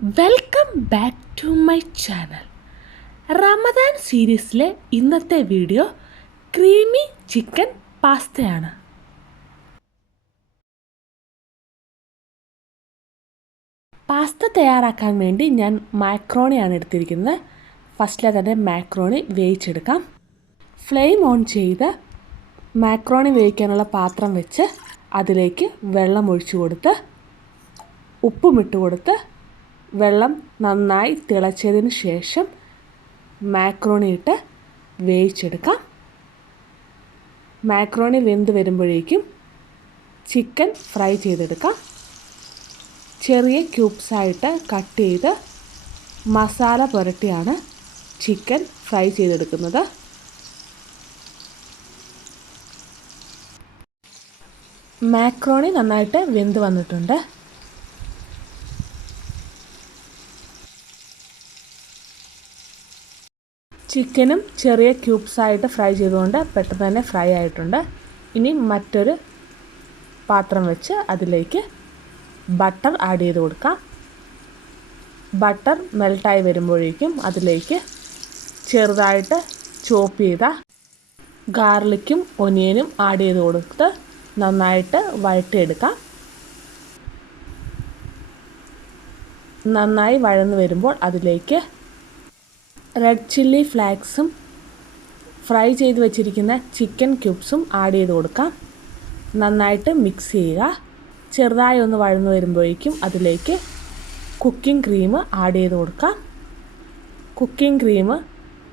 Welcome back to my channel. Ramadan സീരീസിലെ ഇന്നത്തെ video creamy chicken പാസ്തയാണ്. പാസ്ത തയ്യാറാക്കാൻ വേണ്ടി ഞാൻ മാക്രോണിയാണ് എടുത്തിരിക്കുന്നത്. ഫസ്റ്റിലെ തന്നെ മാക്രോണി വേവിച്ചെടുക്കാം. ഫ്ലെയിം ഓൺ ചെയ്ത് മാക്രോണി വേവിക്കാനുള്ള പാത്രം വെച്ച് അതിലേക്ക് വെള്ളം ഒഴിച്ചു കൊടുത്ത് ഉപ്പും ഇട്ട് കൊടുത്ത് വെള്ളം നന്നായി തിളച്ചതിന് ശേഷം മാക്രോണി ഇട്ട് വേവിച്ചെടുക്കാം. മാക്രോണി വെന്ത് വരുമ്പോഴേക്കും ചിക്കൻ ഫ്രൈ ചെയ്തെടുക്കാം. ചെറിയ ക്യൂബ്സായിട്ട് കട്ട് ചെയ്ത് മസാല പുരട്ടിയാണ് ചിക്കൻ ഫ്രൈ ചെയ്തെടുക്കുന്നത്. മാക്രോണി നന്നായിട്ട് വെന്ത് വന്നിട്ടുണ്ട്. ചിക്കനും ചെറിയ ക്യൂബ്സായിട്ട് ഫ്രൈ ചെയ്തുകൊണ്ട് പെട്ടെന്ന് തന്നെ ഫ്രൈ ആയിട്ടുണ്ട്. ഇനി മറ്റൊരു പാത്രം വെച്ച് അതിലേക്ക് ബട്ടർ ആഡ് ചെയ്ത് കൊടുക്കാം. ബട്ടർ മെൽട്ടായി വരുമ്പോഴേക്കും അതിലേക്ക് ചെറുതായിട്ട് ചോപ്പ് ചെയ്ത ഗാർലിക്കും ഒനിയനും ആഡ് ചെയ്ത് കൊടുത്ത് നന്നായിട്ട് വഴറ്റിയെടുക്കാം. നന്നായി വഴന്ന് വരുമ്പോൾ അതിലേക്ക് റെഡ് ചില്ലി ഫ്ലേക്സും ഫ്രൈ ചെയ്ത് വെച്ചിരിക്കുന്ന ചിക്കൻ ക്യൂബ്സും ആഡ് ചെയ്ത് കൊടുക്കാം. നന്നായിട്ട് മിക്സ് ചെയ്യുക. ചെറുതായി ഒന്ന് വഴന്ന് വരുമ്പോഴേക്കും അതിലേക്ക് കുക്കിംഗ് ക്രീം ആഡ് ചെയ്ത് കൊടുക്കാം. കുക്കിംഗ് ക്രീം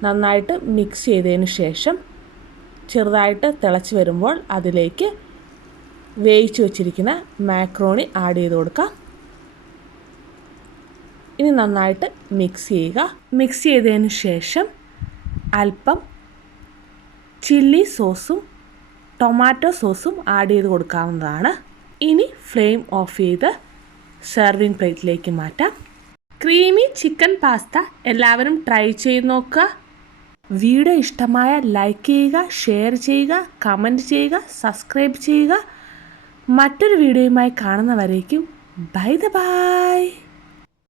നന്നായിട്ട് മിക്സ് ചെയ്തതിന് ശേഷം ചെറുതായിട്ട് തിളച്ച് വരുമ്പോൾ അതിലേക്ക് വേവിച്ച് വെച്ചിരിക്കുന്ന മാക്രോണി ആഡ് ചെയ്ത് കൊടുക്കാം. ഇനി നന്നായിട്ട് മിക്സ് ചെയ്യുക. മിക്സ് ചെയ്തതിന് ശേഷം അല്പം ചില്ലി സോസും ടൊമാറ്റോ സോസും ആഡ് ചെയ്ത് കൊടുക്കാവുന്നതാണ്. ഇനി ഫ്ലെയിം ഓഫ് ചെയ്ത് സെർവിങ് പ്ലേറ്റിലേക്ക് മാറ്റാം. ക്രീമി ചിക്കൻ പാസ്ത എല്ലാവരും ട്രൈ ചെയ്ത് നോക്കുക. വീഡിയോ ഇഷ്ടമായ ലൈക്ക് ചെയ്യുക, ഷെയർ ചെയ്യുക, കമൻറ്റ് ചെയ്യുക, സബ്സ്ക്രൈബ് ചെയ്യുക. മറ്റൊരു വീഡിയോയുമായി കാണുന്നവരേക്കും ബൈ.